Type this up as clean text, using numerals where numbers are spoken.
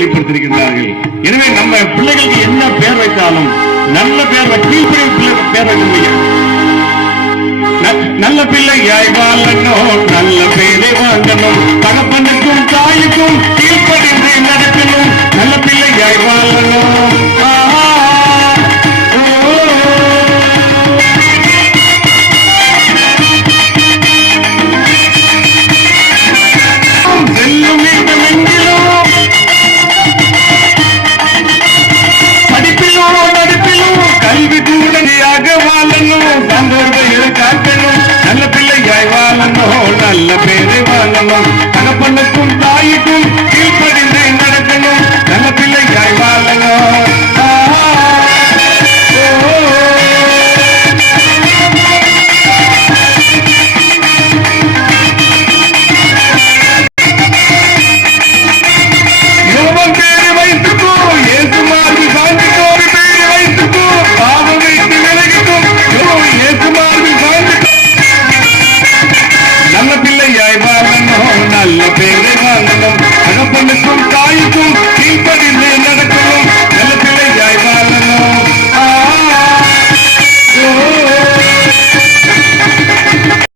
வெளிப்படுத்தியிருக்கின்றார்கள். எனவே நம்ம பிள்ளைகளுக்கு என்ன பேர் வைத்தாலும் நல்ல பேர் கீழ்படி பிள்ளைக்கு பேர் வைக்க நல்ல பிள்ளையாய் வாழணும், நல்ல பேரை வாங்கணும், தகப்பனுக்கும் தாய்க்கும் கீழ்ப்படிந்து